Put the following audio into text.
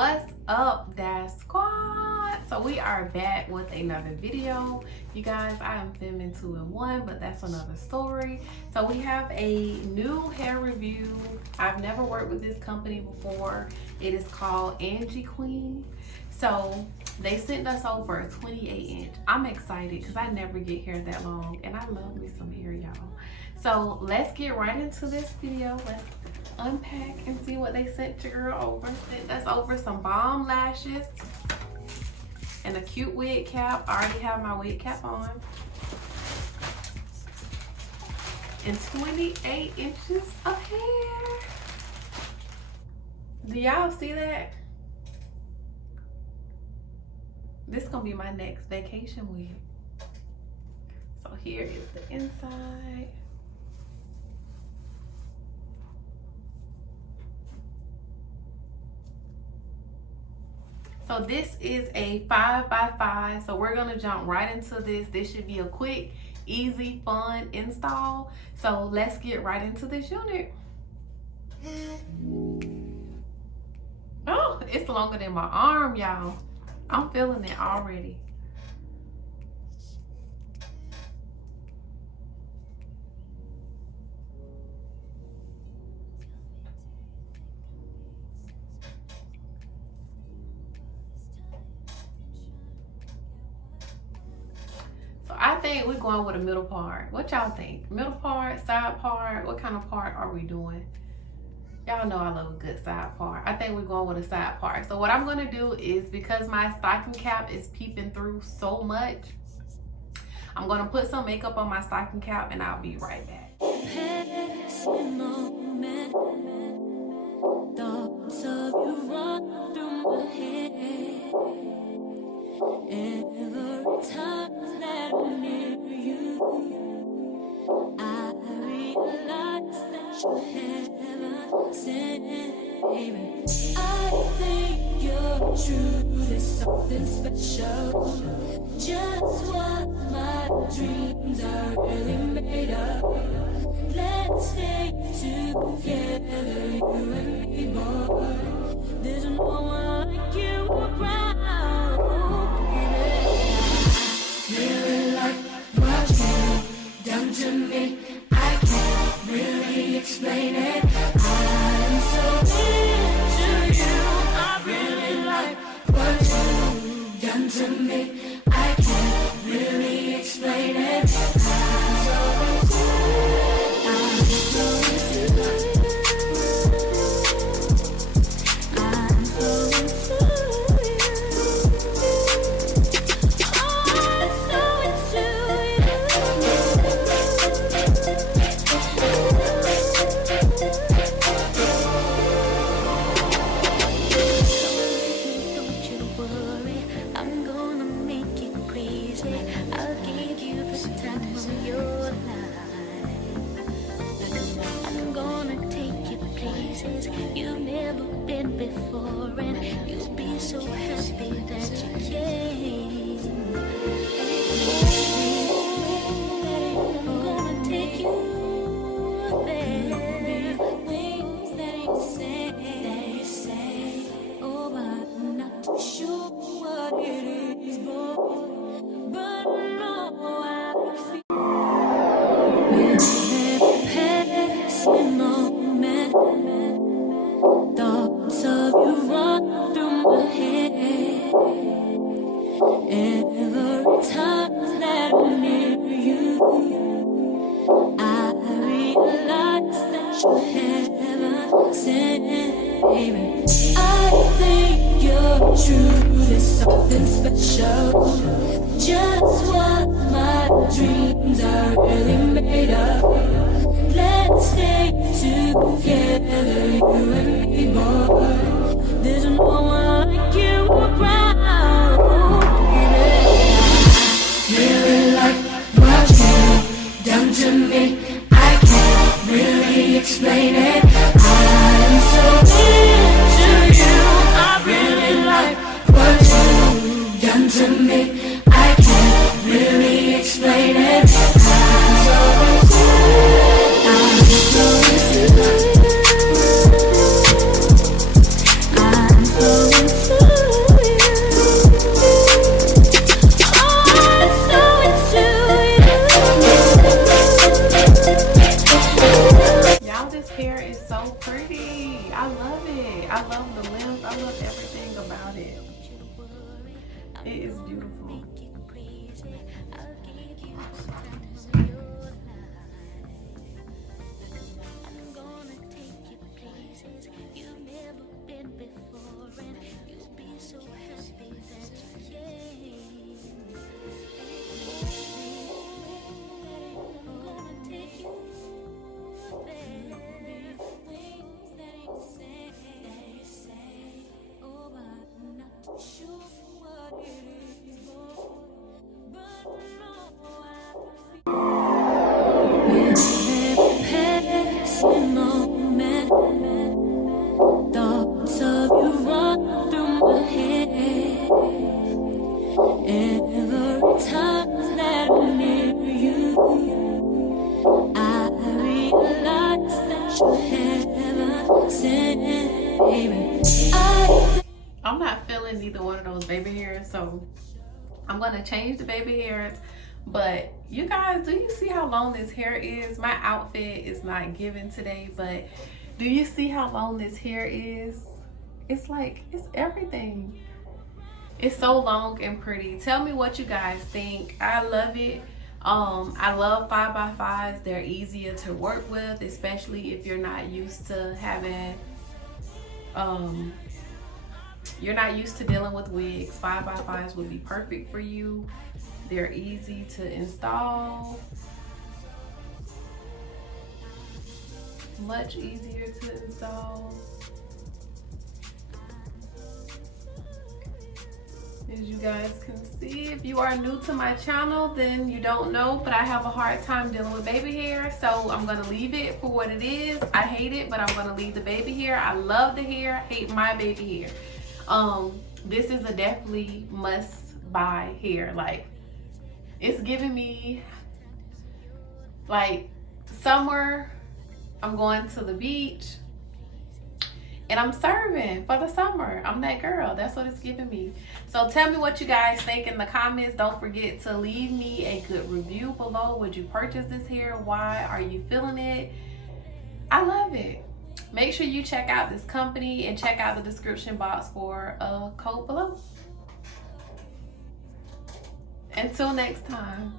What's up, Dash Squad? So we are back with another video. You guys, I am filming 2 in 1, but that's another story. So we have a new hair review. I've never worked with this company before. It is called Angiequeen. So they sent us over a 28-inch. I'm excited because I never get hair that long, and I love me some hair, y'all. So let's get right into this video. Let's unpack and see what they sent your girl over. Sent us over some bomb lashes and a cute wig cap. I already have my wig cap on. And 28 inches of hair. Do y'all see that? This is gonna be my next vacation wig. So here is the inside. So this is a 5x5. So we're gonna jump right into this. This should be a quick, easy, fun install. So let's get right into this unit. Oh, it's longer than my arm, y'all. I'm feeling it already. So I think we're going with a middle part. What y'all think? Middle part, side part? What kind of part are we doing? Y'all know I love a good side part. I think we're going with a side part. So what I'm gonna do is, because my stocking cap is peeping through so much, I'm gonna put some makeup on my stocking cap and I'll be right back. Thoughts of you run through my head. Every time that I'm near you, I realize that you're heaven sent, baby. I think you're truly something special. Just what my dreams are really made of. Let's stay together, you and me, boy. There's no one like you around. Really like what you've done to me. I can't really explain it. I'm so into you. I really like what you've done to me. I can't really explain it. I'm so into it. I'm so into it. I'm so into it. You've never been before, and you'll be so happy that you came. I'm gonna take you there. Things that you say, oh, I'm not sure what it is, boy, but I know I feel. We're passing moment. Thoughts of you run through my head. Every time that I'm near you, I realize that you're heaven sent, baby. I think you're truly something special. Just what my dreams are really made of. Let's stay together, you and me, boy. There's no one like you around, baby. Really like what you've done to me. I can't really explain it. I'm so into you. I really like what you've done to me. I can't really explain it. I'm so into it. I'm so into it. I love everything about it. It is beautiful. I'm not feeling neither one of those baby hairs, so I'm gonna change the baby hairs. But you guys, do you see how long this hair is? My outfit is not given today, but do you see how long this hair is? It's like, it's everything. It's so long and pretty. Tell me what you guys think. I love it. I love 5x5s. They're easier to work with, especially if you're not used to having you're not used to dealing with wigs. 5x5s would be perfect for you. They're easy to install. Much easier to install. As you guys can see, if you are new to my channel, then you don't know, but I have a hard time dealing with baby hair, so I'm gonna leave it for what it is. I hate it, but I'm gonna leave the baby hair. I love the hair, hate my baby hair. This is a definitely must buy hair. Like, it's giving me like summer. I'm going to the beach and I'm serving for the summer. I'm that girl. That's what it's giving me. So tell me what you guys think in the comments. Don't forget to leave me a good review below. Would you purchase this hair? Why are you feeling it? I love it. Make sure you check out this company and check out the description box for a code below. Until next time.